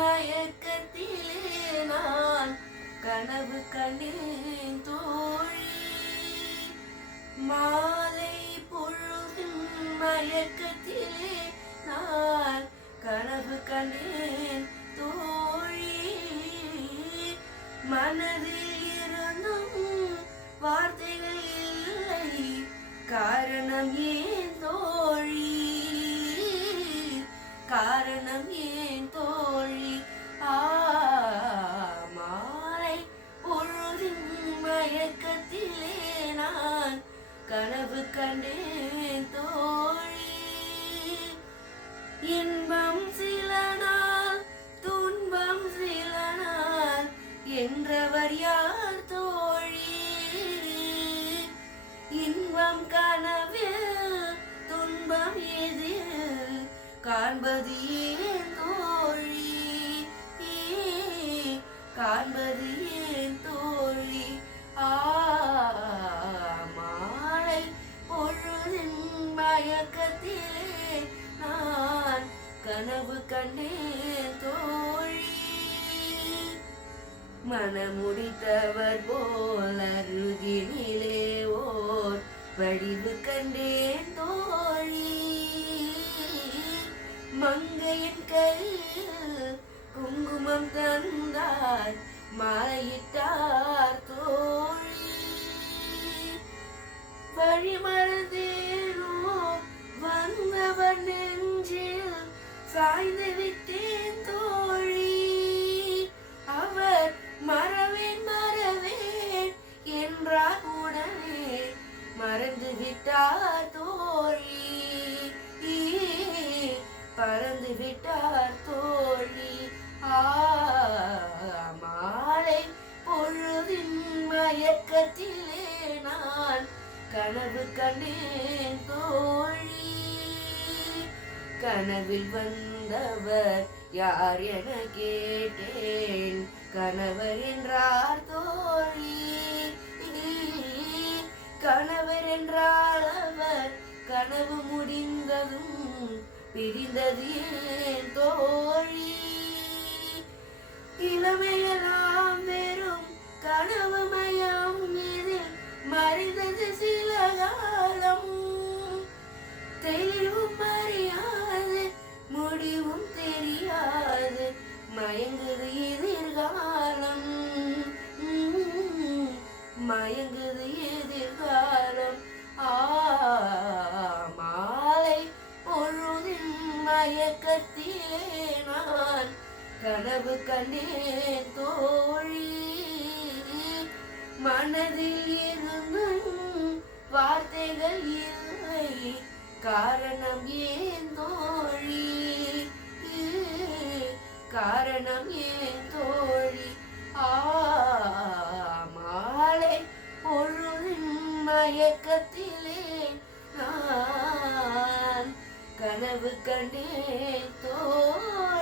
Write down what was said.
மயக்கத்திலே நான் கனவு கண்டேன் தோழி. மாலை பொழுதின் மயக்கத்திலே நான் கனவு கண்டேன் தோழி. மனதில் இருந்தும் வார்த்தைகள் இல்லை, காரணம் ஏன் தோழி, காரணம் ஏன் தோழி. மாலை பொழுதின் மயக்கத்திலே நான் கனவு கண்டேன் தோழி. இன்பம் சில நாள் துன்பம் சில நாள் என்றவர் யார் தோழி. இன்பம் கனவில் துன்பம் எதில் காண்பது ஏன் தோழி, காண்பது ஏன் தோழி. மாலை பொழுதின் மயக்கத்திலே நான் கனவு கண்டேன் தோழி. மனமுடித்தவர் போல் அருகினிலே ஓர் வடிவு கண்டேன் தோழி. மங்கையின் கையில் குங்குமம் தந்தார் மாலையிட்டார் தோழி. வழிமறந்தேனோ வந்தவர் நெஞ்சில் சாய்ந்து விட்டேன் தோழி. அவர் மறவேன் மறவேன் என்றார் உடனே மறந்து விட்டார் தோழி, பறந்து விட்டார் தோழி. மாலை பொழுதின் மயக்கத்திலே நான் கனவு கண்டேன் தோழி. கனவில் வந்தவர் யார் என கேட்டேன், கணவர் என்றார் தோழி. கணவர் என்றால் அவர் கனவு முடிந்ததும் பிரிந்தது ஏன் தோழி. இளமையெல்லாம் வெறும் கனவு மயம் இதில் மறைந்தது சில காலம். தெளிவும் அறியாது முடிவும் தெரியாது மயங்குது எதிர்காலம், மயங்குது எதிர்காலம். மாலை பொழுதின் மயக்கத்திலே நான் கனவு கண்டேன் தோழி. மனதில் இருந்தும் வார்த்தைகள் இல்லை, காரணம் ஏன் தோழி, காரணம் ஏன் தோழி. மாலை பொழுதின் மயக்கத்திலே நான் கனவு கண்டேன் தோழி.